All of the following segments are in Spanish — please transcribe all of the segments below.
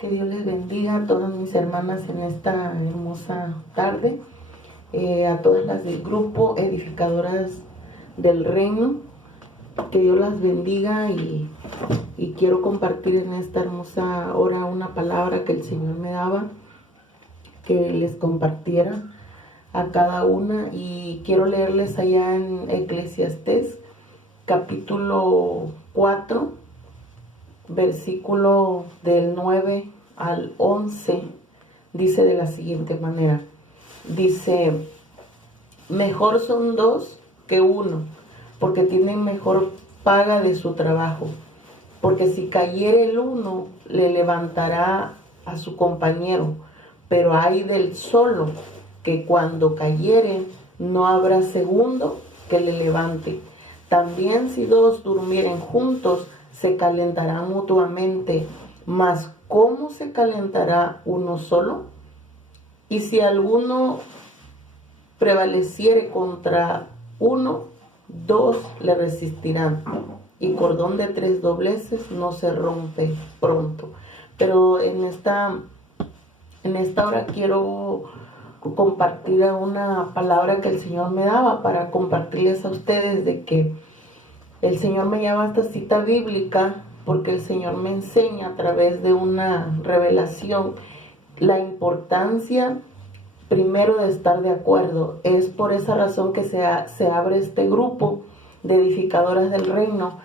Que Dios les bendiga a todas mis hermanas en esta hermosa tarde, a todas las del grupo Edificadoras del Reino. Que Dios las bendiga y quiero compartir en esta hermosa hora una palabra que el Señor me daba, que les compartiera a cada una, y quiero leerles allá en Eclesiastés capítulo 4, versículo del 9 al 11, dice de la siguiente manera. Dice: mejor son dos que uno, porque tienen mejor paga de su trabajo. Porque si cayere el uno, le levantará a su compañero, pero ay del solo, que cuando cayere, no habrá segundo que le levante. También si dos durmieren juntos, se calentarán mutuamente, mas ¿cómo se calentará uno solo? Y si alguno prevaleciere contra uno, dos le resistirán, y cordón de 3 dobleces no se rompe pronto. Pero en esta hora quiero compartir una palabra que el Señor me daba para compartirles a ustedes, de que el Señor me lleva a esta cita bíblica porque el Señor me enseña a través de una revelación la importancia primero de estar de acuerdo. Es por esa razón que se abre este grupo de edificadoras del reino,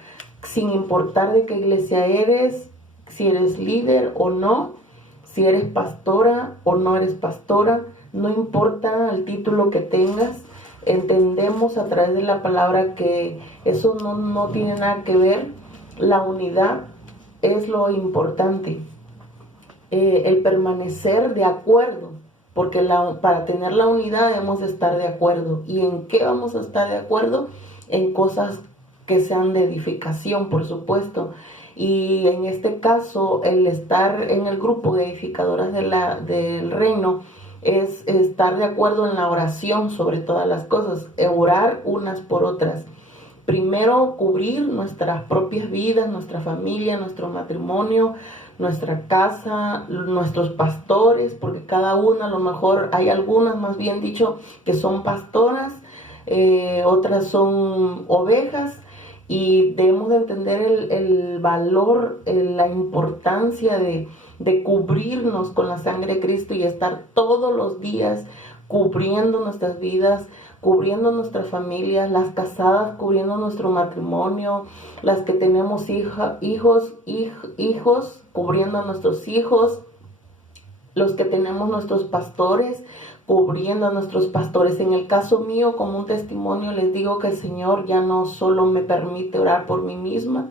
sin importar de qué iglesia eres, si eres líder o no, si eres pastora o no eres pastora, no importa el título que tengas. Entendemos a través de la palabra que eso no tiene nada que ver. La unidad es lo importante, el permanecer de acuerdo, porque para tener la unidad debemos de estar de acuerdo. ¿Y en qué vamos a estar de acuerdo? En cosas que sean de edificación, por supuesto. Y en este caso, el estar en el grupo de edificadoras del reino es estar de acuerdo en la oración sobre todas las cosas, orar unas por otras. Primero, cubrir nuestras propias vidas, nuestra familia, nuestro matrimonio, nuestra casa, nuestros pastores, porque cada una, a lo mejor hay algunas, más bien dicho, que son pastoras, otras son ovejas, y debemos de entender el valor, la importancia de cubrirnos con la sangre de Cristo y estar todos los días cubriendo nuestras vidas, cubriendo nuestras familias, las casadas cubriendo nuestro matrimonio, las que tenemos hijos, cubriendo a nuestros hijos, los que tenemos nuestros pastores, cubriendo a nuestros pastores. En el caso mío, como un testimonio, les digo que el Señor ya no solo me permite orar por mí misma,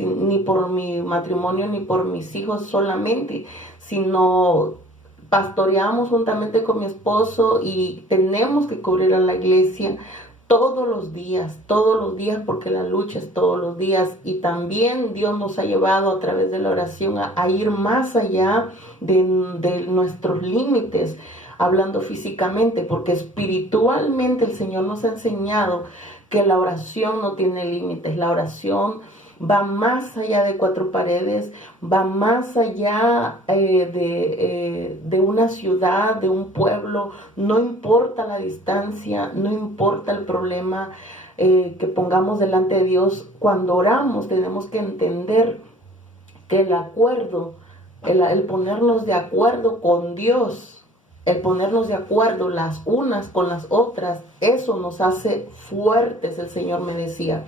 ni por mi matrimonio, ni por mis hijos solamente, sino pastoreamos juntamente con mi esposo y tenemos que cubrir a la iglesia todos los días, porque la lucha es todos los días. Y también Dios nos ha llevado a través de la oración a ir más allá de nuestros límites, hablando físicamente, porque espiritualmente el Señor nos ha enseñado que la oración no tiene límites. La oración va más allá de 4 paredes, va más allá de una ciudad, de un pueblo. No importa la distancia, no importa el problema que pongamos delante de Dios. Cuando oramos tenemos que entender que el acuerdo, el ponernos de acuerdo con Dios, el ponernos de acuerdo las unas con las otras, eso nos hace fuertes, el Señor me decía.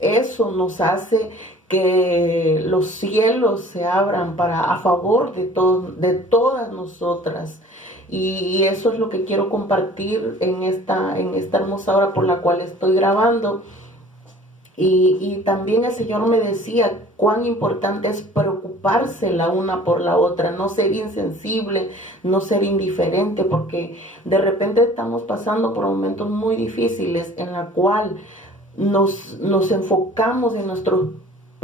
Eso nos hace que los cielos se abran a favor de todas nosotras. Y eso es lo que quiero compartir en esta hermosa hora por la cual estoy grabando. Y también el Señor me decía cuán importante es preocuparse la una por la otra, no ser insensible, no ser indiferente, porque de repente estamos pasando por momentos muy difíciles en la cual nos enfocamos en nuestros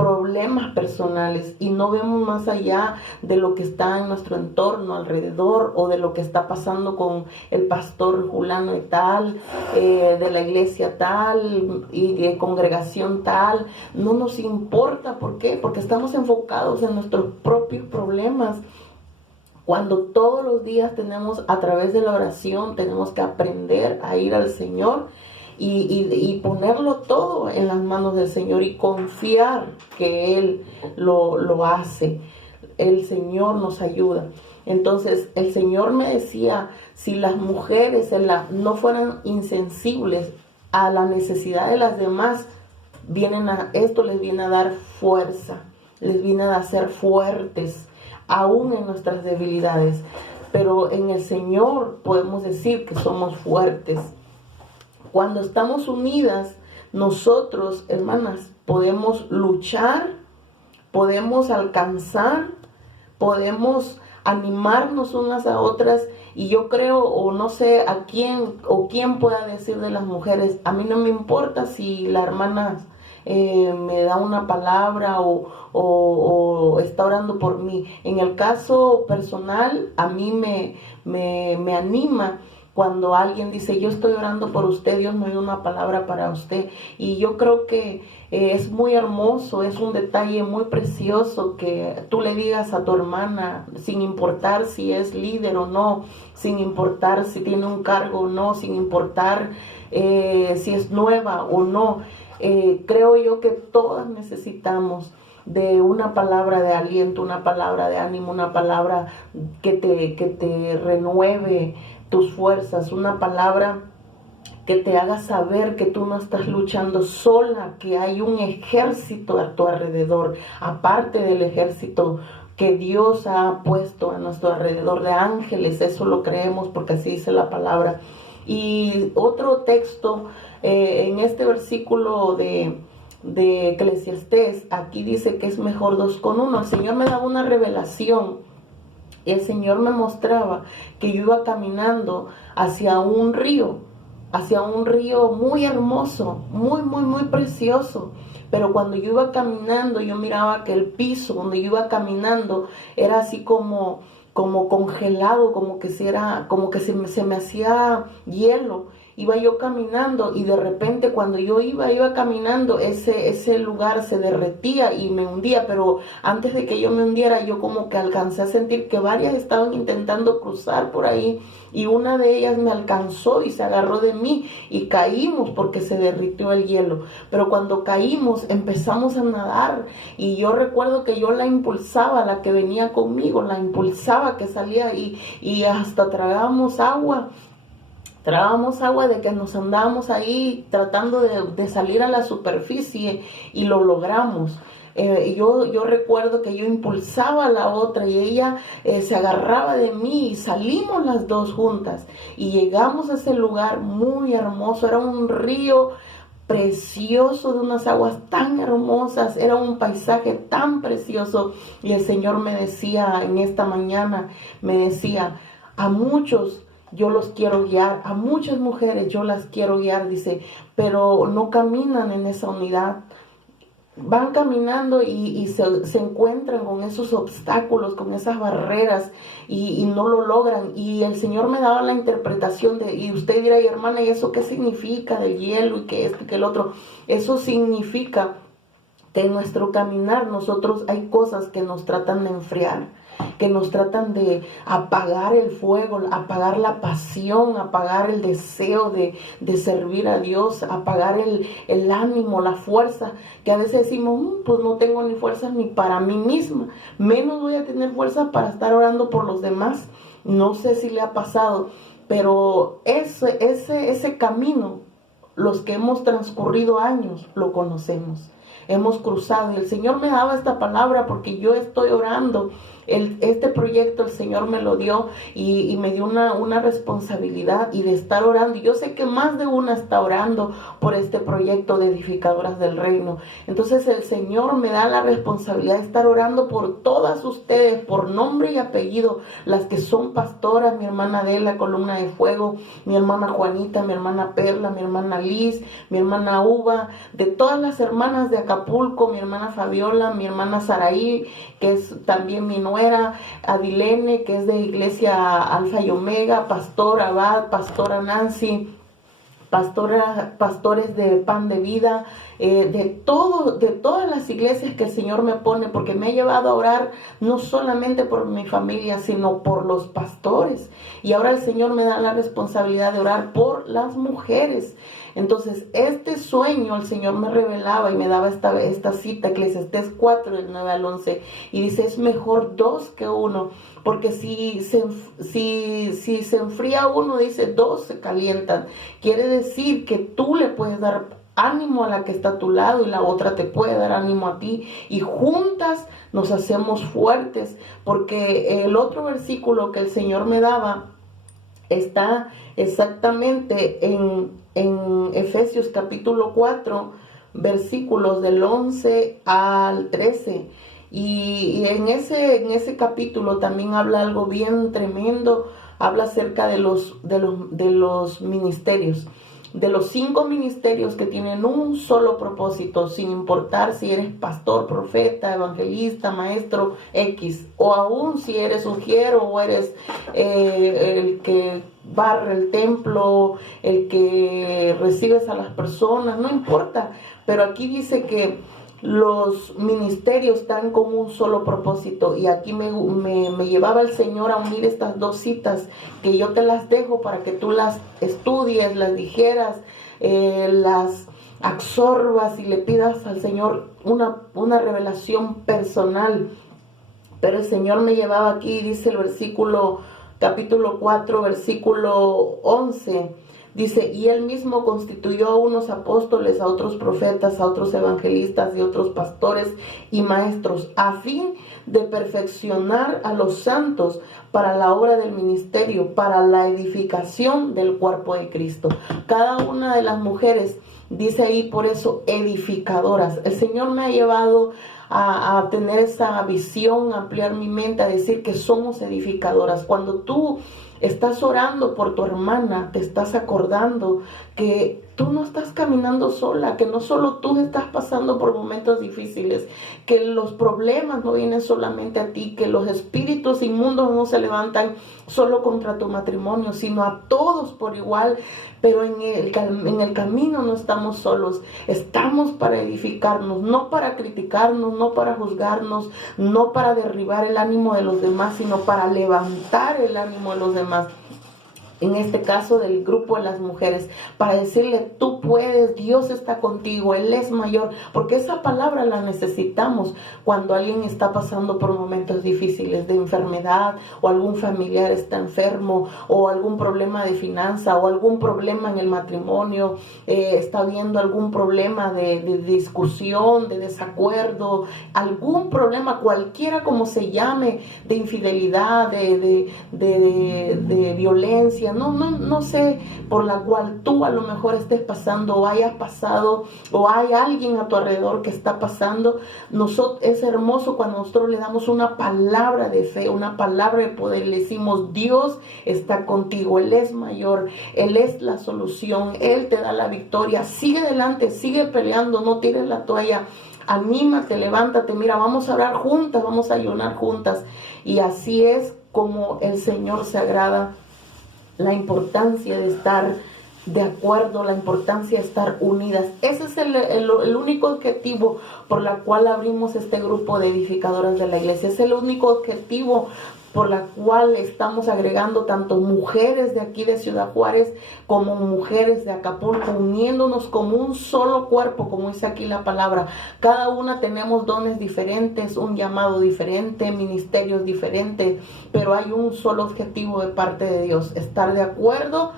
problemas personales y no vemos más allá de lo que está en nuestro entorno alrededor, o de lo que está pasando con el pastor fulano y tal, de la iglesia tal y de congregación tal. No nos importa. ¿Por qué? Porque estamos enfocados en nuestros propios problemas. Cuando todos los días tenemos, a través de la oración, tenemos que aprender a ir al Señor y ponerlo todo en las manos del Señor y confiar que Él lo hace. El Señor nos ayuda. Entonces el Señor me decía, si las mujeres no fueran insensibles a la necesidad de las demás, esto les viene a dar fuerza, les viene a hacer fuertes, aún en nuestras debilidades. Pero en el Señor podemos decir que somos fuertes. Cuando estamos unidas, nosotros, hermanas, podemos luchar, podemos alcanzar, podemos animarnos unas a otras. Y yo creo, o no sé a quién pueda decir de las mujeres, a mí no me importa si la hermana me da una palabra o está orando por mí. En el caso personal, a mí me anima cuando alguien dice, yo estoy orando por usted, Dios me dio una palabra para usted. Y yo creo que es muy hermoso, es un detalle muy precioso que tú le digas a tu hermana, sin importar si es líder o no, sin importar si tiene un cargo o no, sin importar si es nueva o no. Creo yo que todas necesitamos de una palabra de aliento, una palabra de ánimo, una palabra que te renueve tus fuerzas, una palabra que te haga saber que tú no estás luchando sola, que hay un ejército a tu alrededor, aparte del ejército que Dios ha puesto a nuestro alrededor de ángeles. Eso lo creemos porque así dice la palabra. Y otro texto en este versículo de Eclesiastés, aquí dice que es mejor 2 con 1. El Señor me daba una revelación. Y el Señor me mostraba que yo iba caminando hacia un río muy hermoso, muy, muy, muy precioso. Pero cuando yo iba caminando, yo miraba que el piso donde yo iba caminando era así como congelado, como que se me hacía hielo. Iba yo caminando y de repente cuando yo iba caminando, ese lugar se derretía y me hundía. Pero antes de que yo me hundiera, yo como que alcancé a sentir que varias estaban intentando cruzar por ahí, y una de ellas me alcanzó y se agarró de mí y caímos porque se derritió el hielo. Pero cuando caímos empezamos a nadar, y yo recuerdo que yo la impulsaba, la que venía conmigo, la impulsaba que salía, y hasta tragábamos agua de que nos andábamos ahí tratando de salir a la superficie, y lo logramos. Yo recuerdo que yo impulsaba a la otra y ella se agarraba de mí y salimos las dos juntas y llegamos a ese lugar muy hermoso. Era un río precioso, de unas aguas tan hermosas, era un paisaje tan precioso. Y el Señor me decía en esta mañana, me decía, a muchos yo los quiero guiar, a muchas mujeres yo las quiero guiar, dice, pero no caminan en esa unidad. Van caminando y se encuentran con esos obstáculos, con esas barreras, y no lo logran. Y el Señor me daba la interpretación y usted dirá, hermana, ¿y eso qué significa del hielo y que esto y que el otro? Eso significa que en nuestro caminar nosotros hay cosas que nos tratan de enfriar, que nos tratan de apagar el fuego, apagar la pasión, apagar el deseo de servir a Dios, apagar el ánimo, la fuerza, que a veces decimos, pues no tengo ni fuerzas ni para mí misma, menos voy a tener fuerzas para estar orando por los demás. No sé si le ha pasado, pero ese camino, los que hemos transcurrido años, lo conocemos. Hemos cruzado, y el Señor me daba esta palabra porque yo estoy orando. Este proyecto el Señor me lo dio y me dio una responsabilidad y de estar orando. Y yo sé que más de una está orando por este proyecto de Edificadoras del Reino. Entonces el Señor me da la responsabilidad de estar orando por todas ustedes, por nombre y apellido, las que son pastoras, mi hermana Adela, Columna de Fuego, mi hermana Juanita, mi hermana Perla, mi hermana Liz, mi hermana Uva, de todas las hermanas de Acapulco, mi hermana Fabiola, mi hermana Saraí, que es también mi nuera, Adilene, que es de Iglesia Alfa y Omega, Pastor Abad, Pastora Nancy, pastores de Pan de Vida, de todas las iglesias que el Señor me pone, porque me ha llevado a orar no solamente por mi familia, sino por los pastores. Y ahora el Señor me da la responsabilidad de orar por las mujeres. Entonces, este sueño el Señor me revelaba y me daba esta cita, Eclesiastés 4, del 9 al 11, y dice, es mejor 2 que 1, porque si se enfría uno, dice, 2 se calientan. Quiere decir que tú le puedes dar ánimo a la que está a tu lado y la otra te puede dar ánimo a ti, y juntas nos hacemos fuertes, porque el otro versículo que el Señor me daba está exactamente en Efesios capítulo 4, versículos del 11 al 13. Y en ese capítulo también habla algo bien tremendo. Habla acerca de los ministerios, de los 5 ministerios que tienen un solo propósito, sin importar si eres pastor, profeta, evangelista, maestro X, o aún si eres ujiero o eres el que barre el templo, el que recibes a las personas, no importa. Pero aquí dice que los ministerios están con un solo propósito, y aquí me llevaba el Señor a unir estas 2 citas, que yo te las dejo para que tú las estudies, las dijeras, las absorbas y le pidas al Señor una revelación personal. Pero el Señor me llevaba aquí, dice el capítulo 4, versículo 11, dice, y él mismo constituyó a unos apóstoles, a otros profetas, a otros evangelistas y otros pastores y maestros, a fin de perfeccionar a los santos para la obra del ministerio, para la edificación del cuerpo de Cristo. Cada una de las mujeres, dice ahí, por eso, edificadoras. El Señor me ha llevado a tener esa visión, a ampliar mi mente, a decir que somos edificadoras. Cuando tú estás orando por tu hermana, te estás acordando que tú no estás caminando sola, que no solo tú estás pasando por momentos difíciles, que los problemas no vienen solamente a ti, que los espíritus inmundos no se levantan solo contra tu matrimonio, sino a todos por igual. Pero en el camino no estamos solos, estamos para edificarnos, no para criticarnos, no para juzgarnos, no para derribar el ánimo de los demás, sino para levantar el ánimo de los demás. En este caso del grupo de las mujeres, para decirle, tú puedes, Dios está contigo, Él es mayor, porque esa palabra la necesitamos cuando alguien está pasando por momentos difíciles de enfermedad, o algún familiar está enfermo, o algún problema de finanza, o algún problema en el matrimonio, está viendo algún problema de discusión, de desacuerdo, algún problema, cualquiera como se llame, de infidelidad, de violencia, no sé, por la cual tú a lo mejor estés pasando, o hayas pasado, o hay alguien a tu alrededor que está pasando. Es hermoso cuando nosotros le damos una palabra de fe, una palabra de poder, le decimos, Dios está contigo, Él es mayor, Él es la solución, Él te da la victoria, sigue adelante, sigue peleando, no tires la toalla, anímate, levántate, mira, vamos a orar juntas, vamos a ayunar juntas. Y así es como el Señor se agrada. La importancia de estar de acuerdo, la importancia de estar unidas. Ese es el único objetivo por la cual abrimos este grupo de edificadoras de la iglesia. Es el único objetivo por la cual estamos agregando tanto mujeres de aquí de Ciudad Juárez como mujeres de Acapulco, uniéndonos como un solo cuerpo, como dice aquí la palabra. Cada una tenemos dones diferentes, un llamado diferente, ministerios diferentes, pero hay un solo objetivo de parte de Dios: estar de acuerdo,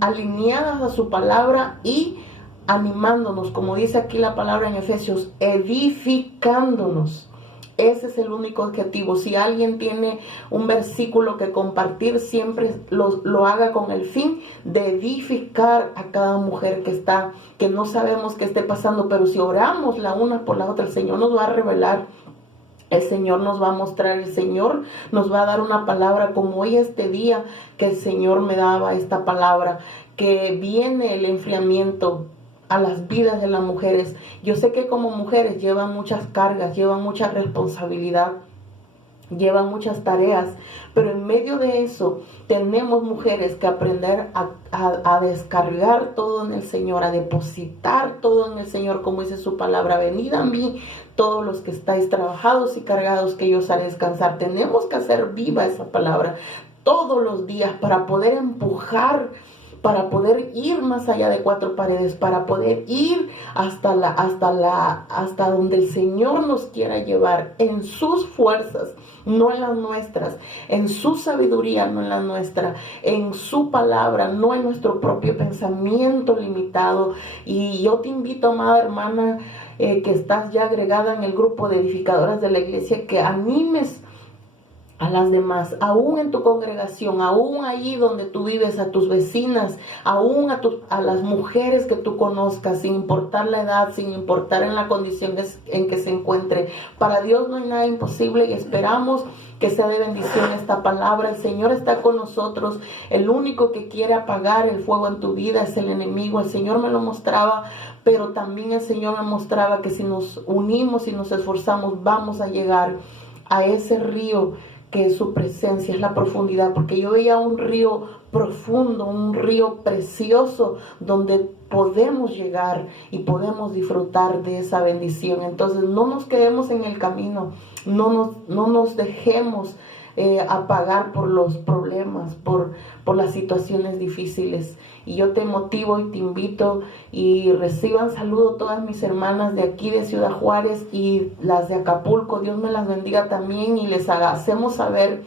alineadas a su palabra y animándonos, como dice aquí la palabra en Efesios, edificándonos. Ese es el único objetivo. Si alguien tiene un versículo que compartir, siempre lo haga con el fin de edificar a cada mujer que no sabemos qué esté pasando, pero si oramos la una por la otra, el Señor nos va a revelar, el Señor nos va a mostrar, el Señor nos va a dar una palabra, como hoy este día que el Señor me daba esta palabra, que viene el enfriamiento a las vidas de las mujeres. Yo sé que como mujeres llevan muchas cargas, llevan mucha responsabilidad, llevan muchas tareas, pero en medio de eso tenemos mujeres que aprender a descargar todo en el Señor, a depositar todo en el Señor, como dice su palabra: venid a mí todos los que estáis trabajados y cargados, que yo os haré descansar. Tenemos que hacer viva esa palabra todos los días para poder empujar, para poder ir más allá de cuatro paredes, para poder ir hasta donde el Señor nos quiera llevar, en sus fuerzas, no en las nuestras, en su sabiduría, no en la nuestra, en su palabra, no en nuestro propio pensamiento limitado. Y yo te invito, amada hermana, que estás ya agregada en el grupo de edificadoras de la iglesia, que animes a las demás, aún en tu congregación, aún allí donde tú vives, a tus vecinas, aún a las mujeres que tú conozcas, sin importar la edad, sin importar en la condición en que se encuentre. Para Dios no hay nada imposible, y esperamos que sea de bendición esta palabra. El Señor está con nosotros. El único que quiere apagar el fuego en tu vida es el enemigo. El Señor me lo mostraba, pero también el Señor me mostraba que si nos unimos y nos esforzamos, vamos a llegar a ese río que es su presencia, es la profundidad, porque yo veía un río profundo, un río precioso, donde podemos llegar y podemos disfrutar de esa bendición. Entonces no nos quedemos en el camino, no nos dejemos apagar por los problemas, por las situaciones difíciles. Y yo te motivo y te invito, y reciban saludo todas mis hermanas de aquí de Ciudad Juárez y las de Acapulco. Dios me las bendiga también, y les hacemos saber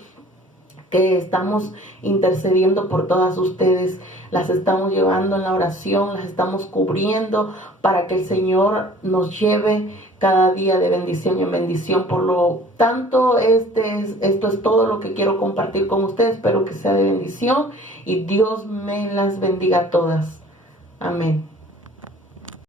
que estamos intercediendo por todas ustedes. Las estamos llevando en la oración, las estamos cubriendo para que el Señor nos lleve cada día de bendición en bendición. Por lo tanto, esto es todo lo que quiero compartir con ustedes. Espero que sea de bendición, y Dios me las bendiga a todas. Amén.